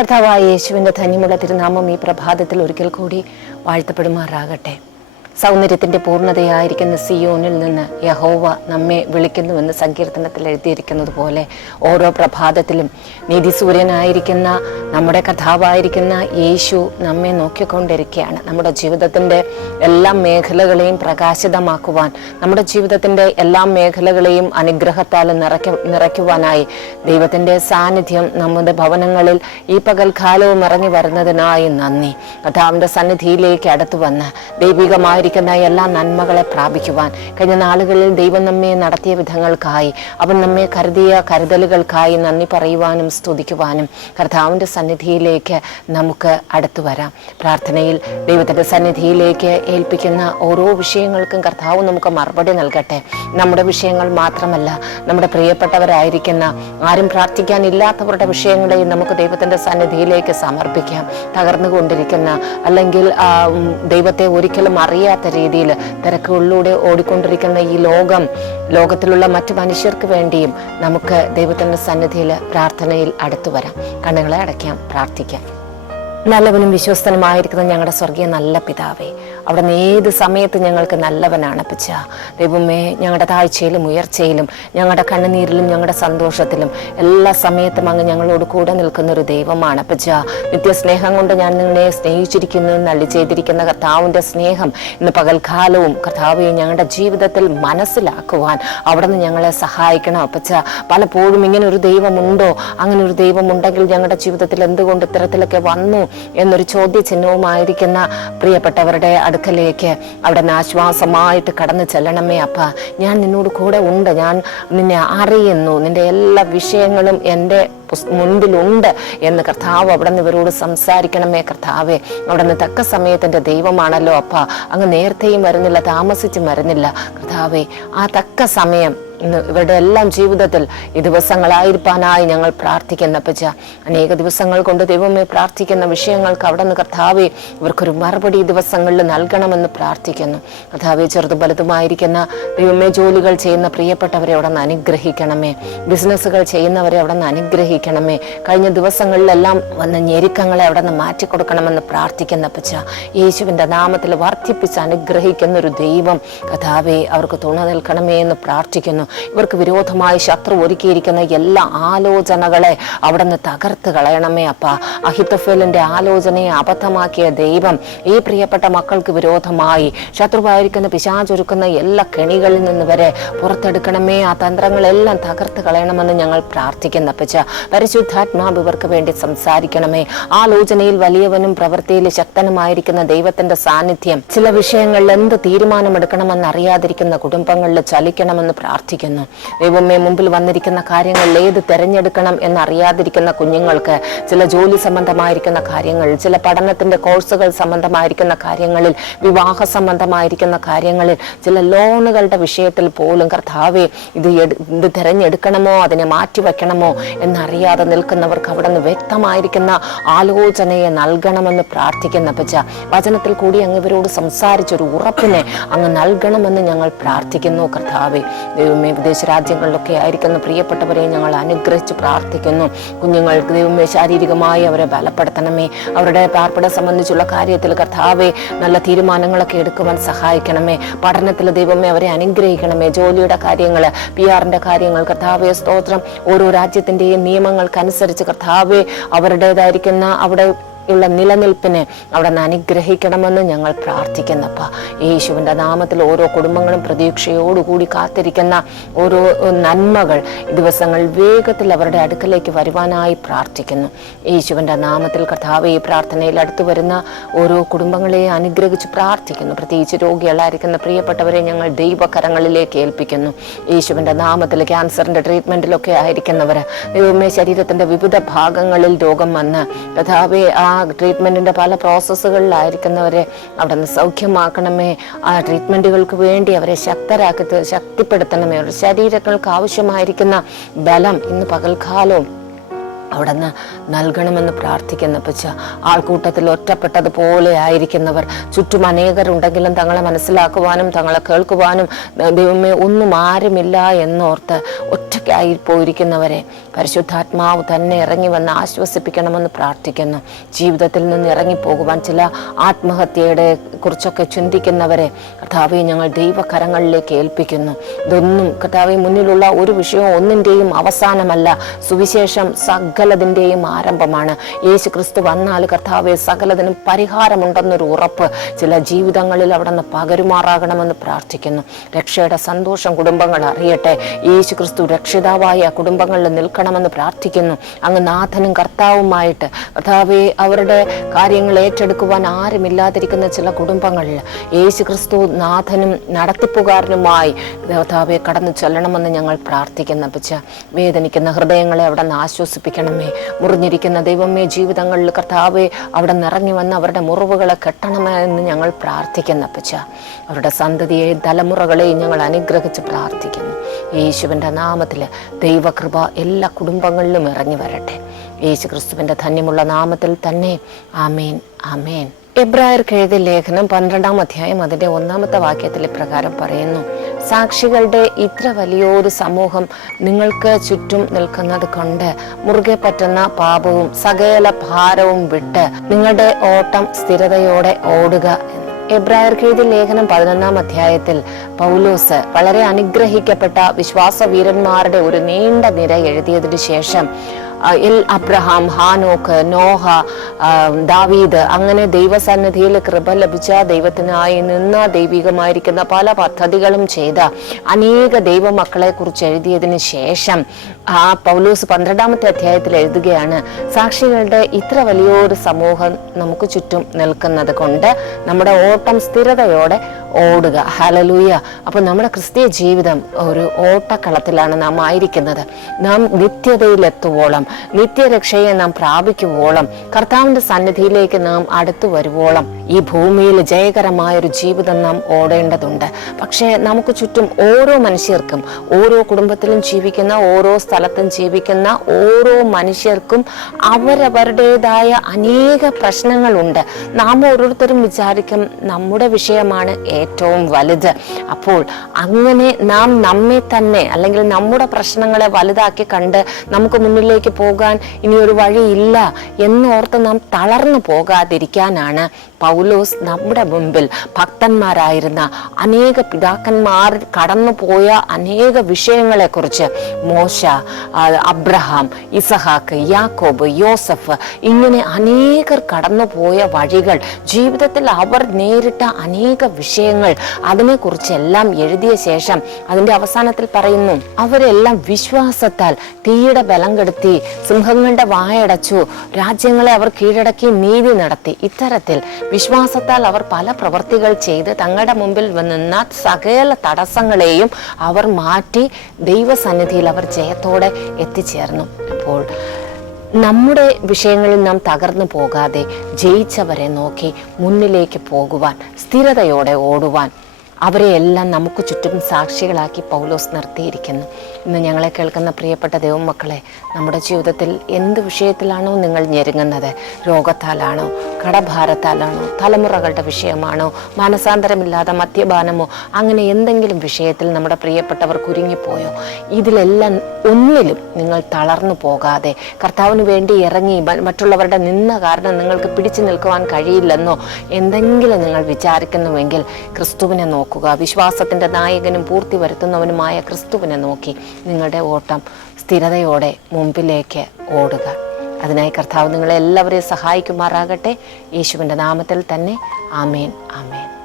കർത്താവായ യേശുവിന്റെ ധന്യമുള്ള തിരുനാമം ഈ പ്രഭാതത്തിൽ ഒരിക്കൽ കൂടി വാഴ്ത്തപ്പെടുമാറാകട്ടെ. സൗന്ദര്യത്തിന്റെ പൂർണതയായിരിക്കുന്ന സിയോനിൽ നിന്ന് യഹോവ നമ്മെ വിളിക്കുന്നുവെന്ന് സങ്കീർത്തനത്തിൽ എഴുതിയിരിക്കുന്നത് പോലെ ഓരോ പ്രഭാതത്തിലും നീതിസൂര്യനായിരിക്കുന്ന നമ്മുടെ കഥാവായിരിക്കുന്ന യേശു നമ്മെ നോക്കിക്കൊണ്ടിരിക്കുകയാണ്. നമ്മുടെ ജീവിതത്തിന്റെ എല്ലാ മേഖലകളെയും പ്രകാശിതമാക്കുവാൻ നമ്മുടെ ജീവിതത്തിന്റെ എല്ലാ മേഖലകളെയും അനുഗ്രഹത്താൽ നിറയ്ക്ക നിറയ്ക്കുവാനായി ദൈവത്തിന്റെ സാന്നിധ്യം നമ്മുടെ ഭവനങ്ങളിൽ ഈ പകൽക്കാലവും ഇറങ്ങി വരുന്നതിനായി നന്ദി. കഥാവിന്റെ സന്നിധിയിലേക്ക് അടുത്തു വന്ന് ദൈവികമായിരിക്കുന്ന എല്ലാ നന്മകളെ പ്രാപിക്കുവാൻ. കഴിഞ്ഞ നാളുകളിൽ ദൈവം നമ്മെ നടത്തിയ വിധങ്ങൾക്കായി അവൻ നമ്മെ കരുതിയ കരുതലുകൾക്കായി നന്ദി പറയുവാനും സ്തുതിക്കുവാനും കർത്താവിന്റെ സന്നിധിയിലേക്ക് നമുക്ക് അടുത്തു വരാം. പ്രാർത്ഥനയിൽ ദൈവത്തിന്റെ സന്നിധിയിലേക്ക് ഏൽപ്പിക്കുന്ന ഓരോ വിഷയങ്ങൾക്കും കർത്താവ് നമുക്ക് മറുപടി നൽകട്ടെ. നമ്മുടെ വിഷയങ്ങൾ മാത്രമല്ല നമ്മുടെ പ്രിയപ്പെട്ടവരായിരിക്കുന്ന ആരും പ്രാർത്ഥിക്കാനില്ലാത്തവരുടെ വിഷയങ്ങളെയും നമുക്ക് ദൈവത്തിന്റെ സന്നിധിയിലേക്ക് സമർപ്പിക്കാം. തകർന്നുകൊണ്ടിരിക്കുന്ന അല്ലെങ്കിൽ ദൈവത്തെ ഒരിക്കലും അറിയാത്ത രീതിയിൽ തിരക്കുകളിലൂടെ ഓടിക്കൊണ്ടിരിക്കുന്ന ഈ ലോകം ലോകത്തിലുള്ള മറ്റു മനുഷ്യർക്ക് വേണ്ടിയും നമുക്ക് ദൈവത്തിന്റെ സന്നിധിയിൽ പ്രാർത്ഥനയിൽ അടുത്തു വരാം. കണ്ണുകളെ അടയ്ക്കാം പ്രാർത്ഥിക്കാം. നല്ലവനും വിശ്വസ്തനുമായിരിക്കുന്ന ഞങ്ങളുടെ സ്വർഗീയ നല്ല പിതാവേ അവിടെ നിന്ന് ഏത് സമയത്ത് ഞങ്ങൾക്ക് നല്ലവനാണ് അപ്പച്ച? ദൈവമേ ഞങ്ങളുടെ താഴ്ചയിലും ഉയർച്ചയിലും ഞങ്ങളുടെ കണ്ണുനീരിലും ഞങ്ങളുടെ സന്തോഷത്തിലും എല്ലാ സമയത്തും അങ്ങ് ഞങ്ങളോട് കൂടെ നിൽക്കുന്ന ഒരു ദൈവമാണ് അപ്പച്ച. നിത്യസ്നേഹം കൊണ്ട് ഞാൻ നിങ്ങളെ സ്നേഹിച്ചിരിക്കുന്നു എന്നള്ളി ചെയ്തിരിക്കുന്ന കർത്താവിന്റെ സ്നേഹം ഇന്ന് പകൽക്കാലവും കർത്താവെ ഞങ്ങളുടെ ജീവിതത്തിൽ മനസ്സിലാക്കുവാൻ അവിടെ നിന്ന് ഞങ്ങളെ സഹായിക്കണം അപ്പച്ച. പലപ്പോഴും ഇങ്ങനെ ഒരു ദൈവമുണ്ടോ? അങ്ങനെ ഒരു ദൈവമുണ്ടെങ്കിൽ ഞങ്ങളുടെ ജീവിതത്തിൽ എന്തുകൊണ്ട് ഇത്തരത്തിലൊക്കെ വന്നു എന്നൊരു ചോദ്യചിഹ്നവുമായിരിക്കുന്ന പ്രിയപ്പെട്ടവരുടെ അടുക്കലേക്ക് അവിടെ നിന്ന് ആശ്വാസമായിട്ട് കടന്നു ചെല്ലണമേ അപ്പ. ഞാൻ നിന്നോട് കൂടെ ഉണ്ട്. ഞാൻ നിന്നെ അറിയുന്നു. നിന്റെ എല്ലാ വിഷയങ്ങളും എന്റെ മുൻപിലുണ്ട് എന്ന് കർത്താവ് അവിടെ നിന്ന് ഇവരോട് സംസാരിക്കണമേ കർത്താവെ. അവിടെ നിന്ന് തക്ക സമയത്തിന്റെ ദൈവമാണല്ലോ അപ്പ. അങ്ങ് നേരത്തെയും വരുന്നില്ല താമസിച്ചും വരുന്നില്ല. കർത്താവെ ആ തക്ക സമയം ഇവരുടെ എല്ലാം ജീവിതത്തിൽ ഈ ദിവസങ്ങളായിരിക്കാനായി ഞങ്ങൾ പ്രാർത്ഥിക്കുന്ന പച്ച അനേക ദിവസങ്ങൾ കൊണ്ട് ദൈവമേ പ്രാർത്ഥിക്കുന്ന വിഷയങ്ങൾക്ക് അവിടെ നിന്ന് കർത്താവെ ഇവർക്കൊരു മറുപടി ദിവസങ്ങളിൽ നൽകണമെന്ന് പ്രാർത്ഥിക്കുന്നു. കർത്താവെ ചെറുതു വലുതുമായിരിക്കുന്ന ദൈവമേ ജോലികൾ ചെയ്യുന്ന പ്രിയപ്പെട്ടവരെ അവിടെ നിന്ന് അനുഗ്രഹിക്കണമേ. ബിസിനസ്സുകൾ ചെയ്യുന്നവരെ അവിടെ നിന്ന് അനുഗ്രഹിക്കണമേ. കഴിഞ്ഞ ദിവസങ്ങളിലെല്ലാം വന്ന ഞെരുക്കങ്ങളെ അവിടെ നിന്ന് മാറ്റിക്കൊടുക്കണമെന്ന് പ്രാർത്ഥിക്കുന്ന പച്ച യേശുവിന്റെ നാമത്തിൽ വർദ്ധിപ്പിച്ച് അനുഗ്രഹിക്കുന്ന ഒരു ദൈവം കഥാവെ അവർക്ക് തുണ നിൽക്കണമേ എന്ന് പ്രാർത്ഥിക്കുന്നു. ഇവർക്ക് വിരോധമായി ശത്രു ഒരുക്കിയിരിക്കുന്ന എല്ലാ ആലോചനകളെ അവിടെ നിന്ന് തകർത്ത് കളയണമേ അപ്പ. അഹിത്തഫേലിന്റെ ആലോചനയെ അബദ്ധമാക്കിയ ദൈവം ഈ പ്രിയപ്പെട്ട മക്കൾക്ക് വിരോധമായി ശത്രുവായിരിക്കുന്ന പിശാചൊരുക്കുന്ന എല്ലാ കെണികളിൽ നിന്ന് വരെ പുറത്തെടുക്കണമേ. ആ തന്ത്രങ്ങളെല്ലാം തകർത്ത് കളയണമെന്ന് ഞങ്ങൾ പ്രാർത്ഥിക്കുന്ന അപ്പച്ച. പരിശുദ്ധാത്മാവ് ഇവർക്ക് വേണ്ടി സംസാരിക്കണമേ. ആലോചനയിൽ വലിയവനും പ്രവൃത്തിയിൽ ശക്തനുമായിരിക്കുന്ന ദൈവത്തിന്റെ സാന്നിധ്യം ചില വിഷയങ്ങളിൽ എന്ത് തീരുമാനമെടുക്കണമെന്ന് അറിയാതിരിക്കുന്ന കുടുംബങ്ങളിൽ ചലിക്കണമെന്ന് പ്രാർത്ഥിക്കുന്നു ദൈവമേ മുമ്പിൽ വന്നിരിക്കുന്ന കാര്യങ്ങളിൽ ഏത് തിരഞ്ഞെടുക്കണം എന്നറിയാതിരിക്കുന്ന കുഞ്ഞുങ്ങൾക്ക് ചില ജോലി സംബന്ധമായിരിക്കുന്ന കാര്യങ്ങൾ ചില പഠനത്തിന്റെ കോഴ്സുകൾ സംബന്ധമായിരിക്കുന്ന കാര്യങ്ങളിൽ വിവാഹ സംബന്ധമായിരിക്കുന്ന കാര്യങ്ങളിൽ ചില ലോണുകളുടെ വിഷയത്തിൽ പോലും കർത്താവെ ഇത് ഇത് തിരഞ്ഞെടുക്കണമോ അതിനെ മാറ്റിവെക്കണമോ എന്നറിയാതെ നിൽക്കുന്നവർക്ക് അവിടെ നിന്ന് വ്യക്തമായിരിക്കുന്ന ആലോചനയെ നൽകണമെന്ന് പ്രാർത്ഥിക്കുന്ന പച്ച വചനത്തിൽ കൂടി അങ്ങ് ഇവരോട് സംസാരിച്ചൊരു ഉറപ്പിനെ അങ്ങ് നൽകണമെന്ന് ഞങ്ങൾ പ്രാർത്ഥിക്കുന്നു കർത്താവെ. ദൈവമേ വിദേശ രാജ്യങ്ങളിലൊക്കെ ആയിരിക്കുന്ന പ്രിയപ്പെട്ടവരെ ഞങ്ങൾ അനുഗ്രഹിച്ച് പ്രാർത്ഥിക്കുന്നു. കുഞ്ഞുങ്ങൾക്ക് ദൈവമേ ശാരീരികമായി അവരെ ബലപ്പെടുത്തണമേ. അവരുടെ പാർപ്പിട സംബന്ധിച്ചുള്ള കാര്യത്തിൽ കർത്താവെ നല്ല തീരുമാനങ്ങളൊക്കെ എടുക്കുവാൻ സഹായിക്കണമേ. പഠനത്തിൽ ദൈവമേ അവരെ അനുഗ്രഹിക്കണമേ. ജോലിയുടെ കാര്യങ്ങൾ പി ആറിന്റെ കാര്യങ്ങൾ കർത്താവെ സ്തോത്രം. ഓരോ രാജ്യത്തിന്റെയും നിയമങ്ങൾക്കനുസരിച്ച് കർത്താവെ അവരുടേതായിരിക്കുന്ന അവിടെ ഉള്ള നിലനിൽപ്പിനെ അവിടെ നിന്ന് അനുഗ്രഹിക്കണമെന്ന് ഞങ്ങൾ പ്രാർത്ഥിക്കുന്നപ്പ യേശുവിന്റെ നാമത്തിൽ ഓരോ കുടുംബങ്ങളും പ്രതീക്ഷയോടുകൂടി കാത്തിരിക്കുന്ന ഓരോ നന്മകൾ ദിവസങ്ങൾ വേഗത്തിൽ അവരുടെ അടുക്കലേക്ക് വരുവാനായി പ്രാർത്ഥിക്കുന്നു. യേശുവിന്റെ നാമത്തിൽ കർത്താവ് ഈ പ്രാർത്ഥനയിൽ അടുത്തു വരുന്ന ഓരോ കുടുംബങ്ങളെ അനുഗ്രഹിച്ച് പ്രാർത്ഥിക്കുന്നു. പ്രത്യേകിച്ച് രോഗികളായിരിക്കുന്ന പ്രിയപ്പെട്ടവരെ ഞങ്ങൾ ദൈവകരങ്ങളിലേക്ക് ഏൽപ്പിക്കുന്നു. യേശുവിന്റെ നാമത്തിൽ ക്യാൻസറിന്റെ ട്രീറ്റ്മെന്റിലൊക്കെ ആയിരിക്കുന്നവർ ദൈവമേ ശരീരത്തിന്റെ വിവിധ ഭാഗങ്ങളിൽ രോഗം വന്ന് കഥാവെ ആ ട്രീറ്റ്മെന്റിന്റെ പല പ്രോസസ്സുകളിലായിരിക്കുന്നവരെ അവിടെ നിന്ന് സൗഖ്യമാക്കണമേ. ആ ട്രീറ്റ്മെന്റുകൾക്ക് വേണ്ടി അവരെ ശക്തരാക്കി ശക്തിപ്പെടുത്തണമേ. അവരുടെ ശരീരങ്ങൾക്ക് ആവശ്യമായിരിക്കുന്ന ബലം ഇന്ന് പകൽക്കാലവും അവിടെ നിന്ന് നൽകണമെന്ന് പ്രാർത്ഥിക്കുന്ന. പച്ച ആൾക്കൂട്ടത്തിൽ ഒറ്റപ്പെട്ടതുപോലെ ആയിരിക്കുന്നവർ ചുറ്റും അനേകരുണ്ടെങ്കിലും തങ്ങളെ മനസ്സിലാക്കുവാനും തങ്ങളെ കേൾക്കുവാനും ദൈവമേ ഒന്നും ആരുമില്ല എന്നോർത്ത് ഒറ്റയ്ക്കായി പോയിരിക്കുന്നവരെ പരിശുദ്ധാത്മാവ് തന്നെ ഇറങ്ങി വന്ന് ആശ്വസിപ്പിക്കണമെന്ന് പ്രാർത്ഥിക്കുന്നു. ജീവിതത്തിൽ നിന്ന് ഇറങ്ങിപ്പോകുവാൻ ചില ആത്മഹത്യയുടെ കുറിച്ചൊക്കെ ചിന്തിക്കുന്നവരെ കർത്താവെ ഞങ്ങൾ ദൈവകരങ്ങളിലേക്ക് ഏൽപ്പിക്കുന്നു. ഇതൊന്നും കർത്താവെ മുന്നിലുള്ള ഒരു വിഷയവും ഒന്നിന്റെയും അവസാനമല്ല. സുവിശേഷം സകലതിന്റെയും ആരംഭമാണ്. യേശു ക്രിസ്തു വന്നാൽ കർത്താവെ സകലതിനും പരിഹാരമുണ്ടെന്നൊരു ഉറപ്പ് ചില ജീവിതങ്ങളിൽ അവിടെ നിന്ന് പകരുമാറാകണമെന്ന് പ്രാർത്ഥിക്കുന്നു. രക്ഷയുടെ സന്തോഷം കുടുംബങ്ങൾ അറിയട്ടെ. യേശു ക്രിസ്തു രക്ഷിതാവായ കുടുംബങ്ങളിൽ നിൽക്കണമെന്ന് പ്രാർത്ഥിക്കുന്നു. അങ്ങ് നാഥനും കർത്താവുമായിട്ട് കർത്താവെ അവരുടെ കാര്യങ്ങൾ ഏറ്റെടുക്കുവാൻ ആരുമില്ലാതിരിക്കുന്ന ചില കുടുംബങ്ങളിൽ യേശു ക്രിസ്തു നാഥനും നടത്തിപ്പുകാരനുമായി കർത്താവെ കടന്നു ചെല്ലണമെന്ന് ഞങ്ങൾ പ്രാർത്ഥിക്കുന്ന പിച്ച വേദനിക്കുന്ന ഹൃദയങ്ങളെ അവിടെ നിന്ന് ആശ്വസിപ്പിക്കണമേ. മുറിഞ്ഞിരിക്കുന്ന ദൈവമേ ജീവിതങ്ങളിൽ കർത്താവെ അവിടെ നിറങ്ങി വന്ന് അവരുടെ മുറിവുകളെ കെട്ടണമേ എന്ന് ഞങ്ങൾ പ്രാർത്ഥിക്കുന്ന പിച്ച അവരുടെ സന്തതിയെയും തലമുറകളെയും ഞങ്ങൾ അനുഗ്രഹിച്ച് പ്രാർത്ഥിക്കുന്നു. യേശുവിന്റെ നാമത്തിൽ ദൈവകൃപ എല്ലാ കുടുംബങ്ങളിലും ഇറങ്ങി വരട്ടെ. യേശു ക്രിസ്തുവിന്റെ ധന്യമുള്ള നാമത്തിൽ തന്നെ ആമേൻ ആമേൻ. എബ്രായർക്ക് എഴുതിയ ലേഖനം പന്ത്രണ്ടാം അധ്യായം അതിന്റെ ഒന്നാമത്തെ വാക്യത്തിൽ പ്രകാരം പറയുന്നു സാക്ഷികളുടെ ഇത്ര വലിയൊരു സമൂഹം നിങ്ങൾക്ക് ചുറ്റും നിൽക്കുന്നത് കൊണ്ട് മുറുകെ പറ്റുന്ന പാപവും സകല ഭാരവും വിട്ട് നിങ്ങളുടെ ഓട്ടം സ്ഥിരതയോടെ ഓടുക എന്ന് എബ്രായർക്ക് ലേഖനം പതിനൊന്നാം അധ്യായത്തിൽ പൗലോസ് വളരെ അനുഗ്രഹിക്കപ്പെട്ട വിശ്വാസവീരന്മാരുടെ ഒരു നീണ്ട നിര എഴുതിയതിനു ശേഷം അബ്രഹാം ഹാനോക്ക് നോഹ ദാവീദ് അങ്ങനെ ദൈവസന്നിധിയിൽ കൃപ ലഭിച്ച ദൈവത്തിനായി നിന്ന ദൈവികമായിരിക്കുന്ന പല പദ്ധതികളും ചെയ്ത അനേക ദൈവമക്കളെ കുറിച്ച് എഴുതിയതിന് ശേഷം ആ പൗലൂസ് പന്ത്രണ്ടാമത്തെ അധ്യായത്തിൽ എഴുതുകയാണ് സാക്ഷികളുടെ ഇത്ര വലിയൊരു സമൂഹം നമുക്ക് ചുറ്റും നിൽക്കുന്നത് കൊണ്ട് നമ്മുടെ ഓട്ടം സ്ഥിരതയോടെ ഓടുക. ഹലലൂയ അപ്പോൾ നമ്മുടെ ക്രിസ്തീയ ജീവിതം ഒരു ഓട്ടക്കളത്തിലാണ് നാം ആയിരിക്കുന്നത്. നാം നിത്യതയിലെത്തുവോളം നിത്യരക്ഷയെ നാം പ്രാപിക്കുവോളം. കർത്താവിന്റെ സന്നിധിയിലേക്ക് നാം അടുത്തു വരുവോളം. ഈ ഭൂമിയിൽ ജയകരമായ ഒരു ജീവിതം നാം ഓടേണ്ടതുണ്ട്. പക്ഷേ നമുക്ക് ചുറ്റും ഓരോ മനുഷ്യർക്കും ഓരോ കുടുംബത്തിലും ജീവിക്കുന്ന ഓരോ സ്ഥലത്തും ജീവിക്കുന്ന ഓരോ മനുഷ്യർക്കും അവരവരുടേതായ അനേക പ്രശ്നങ്ങളുണ്ട്. നാം ഓരോരുത്തരും വിചാരിക്കും നമ്മുടെ വിഷയമാണ് ഏറ്റവും വലുത്. അപ്പോൾ അങ്ങനെ നാം നമ്മെ തന്നെ അല്ലെങ്കിൽ നമ്മുടെ പ്രശ്നങ്ങളെ വലുതാക്കി കണ്ട് നമുക്ക് മുന്നിലേക്ക് പോകാൻ ഇനിയൊരു വഴിയില്ല എന്നോർത്ത് നാം തളർന്നു പോകാതിരിക്കാനാണ് പൗലോസ് നമ്മുടെ മുമ്പിൽ ഭക്തന്മാരായിരുന്ന അനേക പിതാക്കന്മാർ കടന്നുപോയ അനേക വിഷയങ്ങളെക്കുറിച്ച് മോശ അബ്രഹാം ഇസഹാക്ക് യാക്കോബ് യോസഫ് ഇങ്ങനെ അനേകർ കടന്നുപോയ വഴികൾ ജീവിതത്തിൽ അവർ നേരിട്ട അനേക വിഷയങ്ങൾ അതിനെക്കുറിച്ചെല്ലാം എഴുതിയ ശേഷം അതിന്റെ അവസാനത്തിൽ പറയുന്നു അവരെല്ലാം വിശ്വാസത്താൽ തീയുടെ ബലം കെടുത്തി സിംഹങ്ങളുടെ വായടച്ചു രാജ്യങ്ങളെ അവർ കീഴടക്കി നീതി നടത്തി. ഇത്തരത്തിൽ വിശ്വാസത്താൽ അവർ പല പ്രവർത്തികൾ ചെയ്ത് തങ്ങളുടെ മുമ്പിൽ നിന്ന സകല തടസ്സങ്ങളെയും അവർ മാറ്റി ദൈവസന്നിധിയിൽ അവർ ജയത്തോടെ എത്തിച്ചേർന്നു. അപ്പോൾ നമ്മുടെ വിഷയങ്ങളിൽ നാം തകർന്നു പോകാതെ ജയിച്ചവരെ നോക്കി മുന്നിലേക്ക് പോകുവാൻ സ്ഥിരതയോടെ ഓടുവാൻ അവരെ എല്ലാം നമുക്ക് ചുറ്റും സാക്ഷികളാക്കി പൗലോസ് നിർത്തിയിരിക്കുന്നു. ഇന്ന് ഞങ്ങളെ കേൾക്കുന്ന പ്രിയപ്പെട്ട ദൈവമക്കളെ നമ്മുടെ ജീവിതത്തിൽ എന്ത് വിഷയത്തിലാണോ നിങ്ങൾ ഞെരുങ്ങുന്നത്? രോഗത്താലാണോ കടഭാരത്താലാണോ? തലമുറകളുടെ വിഷയമാണോ? മാനസാന്തരമില്ലാതെ മദ്യപാനമോ? അങ്ങനെ എന്തെങ്കിലും വിഷയത്തിൽ നമ്മുടെ പ്രിയപ്പെട്ടവർ കുരുങ്ങിപ്പോയോ? ഇതിലെല്ലാം ഒന്നിലും നിങ്ങൾ തളർന്നു പോകാതെ കർത്താവിന് വേണ്ടി ഇറങ്ങി മറ്റുള്ളവരുടെ നിന്ന കാരണം നിങ്ങൾക്ക് പിടിച്ചു നിൽക്കുവാൻ കഴിയില്ലെന്നോ? എന്തെങ്കിലും നിങ്ങൾ വിചാരിക്കുന്നുവെങ്കിൽ ക്രിസ്തുവിനെ നോക്കുക വിശ്വാസത്തിന്റെ നായകനും പൂർത്തി വരുത്തുന്നവനുമായ ക്രിസ്തുവിനെ നോക്കി. നിങ്ങളുടെ ഓട്ടം സ്ഥിരതയോടെ മുമ്പിലേക്ക് ഓടുക. അതിനായി കർത്താവ് നിങ്ങളെ എല്ലാവരെയും സഹായിക്കുമാറാകട്ടെ. യേശുവിന്റെ നാമത്തിൽ തന്നെ ആമേൻ ആമേൻ.